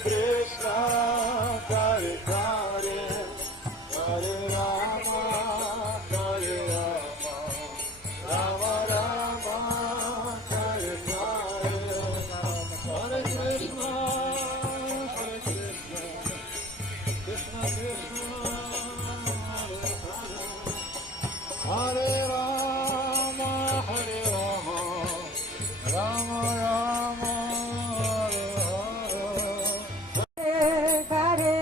Krishna, Hare Hare, Hare Rama, Hare Rama, Rama Rama, Hare Hare, Hare Krishna, Hare Krishna, Krishna Krishna, Hare Rama, Hare Rama, Rama Rama, Hare Hare.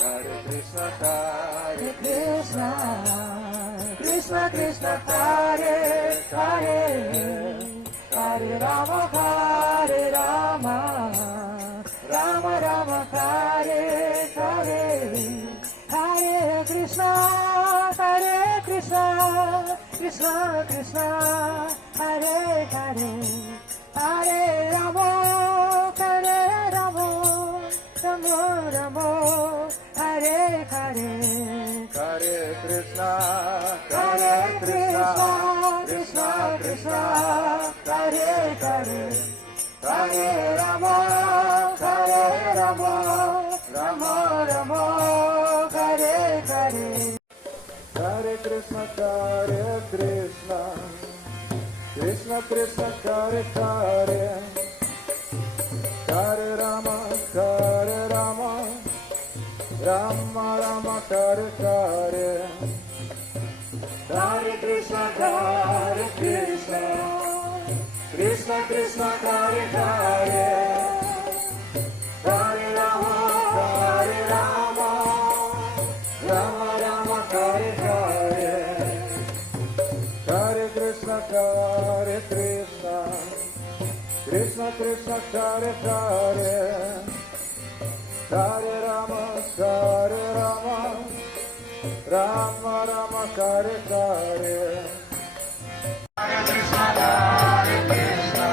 Hare Krishna, Hare Krishna, Krishna Krishna, Hare Hare, Hare Rama, Hare Rama, Rama Rama, Hare Hare, Hare Krishna, Hare Krishna, Krishna Krishna, Hare Hare, Hare Rama, Hare Rama, Rama Rama, Hare Hare, Hare Krishna, Hare Krishna, Krishna Krishna, Hare Hare, Hare Rama, Hare Rama, Rama Rama, Hare Hare. Hare Krishna, Hare Krishna, Krishna Krishna, Hare Hare, Hare Rama, Hare Rama, Rama Rama, Hare Hare, Hare Krishna, Hare Krishna, Krishna Krishna, Hare Hare, Hare Rama, Hare Rama, Rama Rama, Hare Hare, Hare Krishna, Hare Krishna, Krishna Krishna, Hare Hare, Hare Rama, Hare Rama, Rama Rama, Hare Hare. Hare Krishna, Hare Krishna,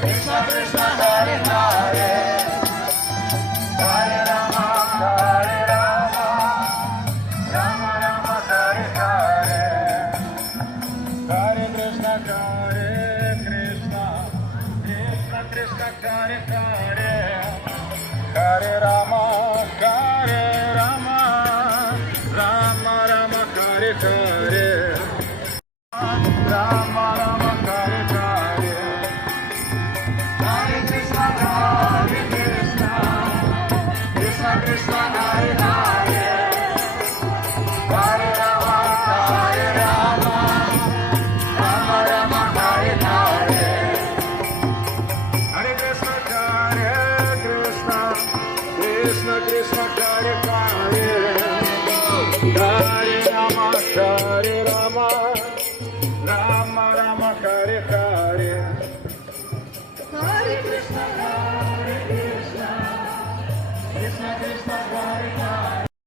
Krishna Krishna, Hare Hare, Hare Rama, Hare Rama, Rama Rama, Hare Hare, Hare Krishna, Hare Krishna, Krishna Krishna, Hare Hare, Hare Rama, Hare Rama, Rama Rama, Hare Hare, Rama Rama, Hare Hare, Hare Krishna, Hare Krishna, Krishna Krishna, Hare Hare, Hare Rama, Hare Rama, Rama Rama, Hare Hare, Hare Krishna, Hare Krishna, Krishna Krishna, Hare Hare, Hare Rama, Hare Rama,